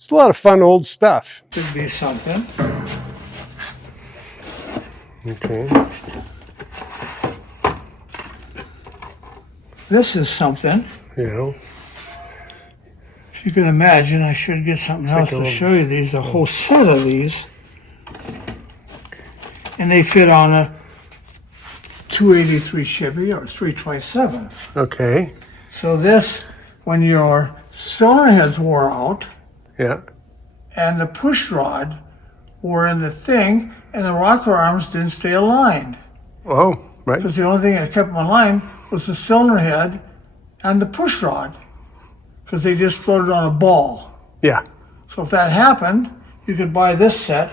It's a lot of fun old stuff. Could be something. Okay. This is something. Yeah. If you can imagine, I should get something else to show you these, a whole set of these. And they fit on a 283 Chevy or 327. Okay. So this, when your cylinder heads wore out Yeah. and the push rod were in the thing and the rocker arms didn't stay aligned. Oh, right. Because the only thing that kept them aligned was the cylinder head and the push rod. Because they just floated on a ball. Yeah. So if that happened, you could buy this set.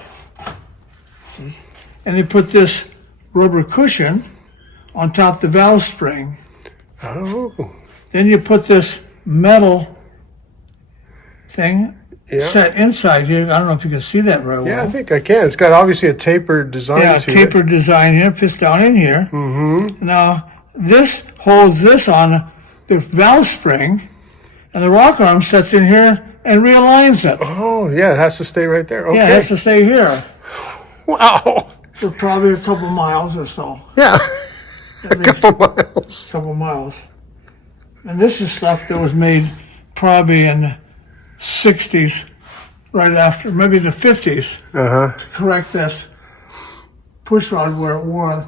See? And they put this rubber cushion on top of the valve spring. Oh. Then you put this metal thing set inside here. I don't know if you can see that very well. Yeah, I think I can. It's got obviously a tapered design to it. Yeah, tapered design here. Fits down in here. Mm-hmm. Now, this holds this on the valve spring, and the rocker arm sets in here and realigns it. Oh, yeah, it has to stay right there. Okay. Yeah, it has to stay here Wow. for probably a couple miles or so. Yeah. A couple miles. And this is stuff that was made probably in the 60s, right after, maybe the 50s, Uh-huh. to correct this push rod where it wore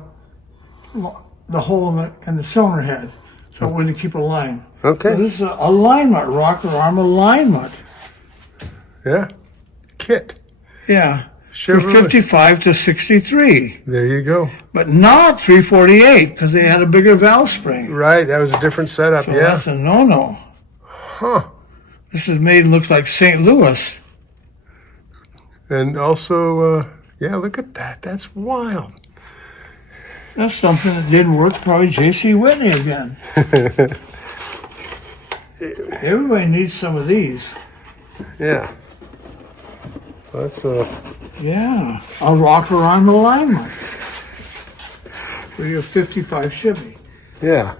the hole in the cylinder head, so it wouldn't keep a line. Okay. So this is an alignment, rocker arm alignment. Yeah. Kit. Yeah. Chevrolet. From 55 to 63. There you go. But not 348, because they had a bigger valve spring. Right, that was a different setup, So yeah. that's a no-no. Huh. This is made and looks like St. Louis. And also, yeah, look at that. That's wild. That's something that didn't work. Probably J.C. Whitney again. Everybody needs some of these. Yeah. That's Yeah, a rocker arm alignment for your 55 Chevy. yeah.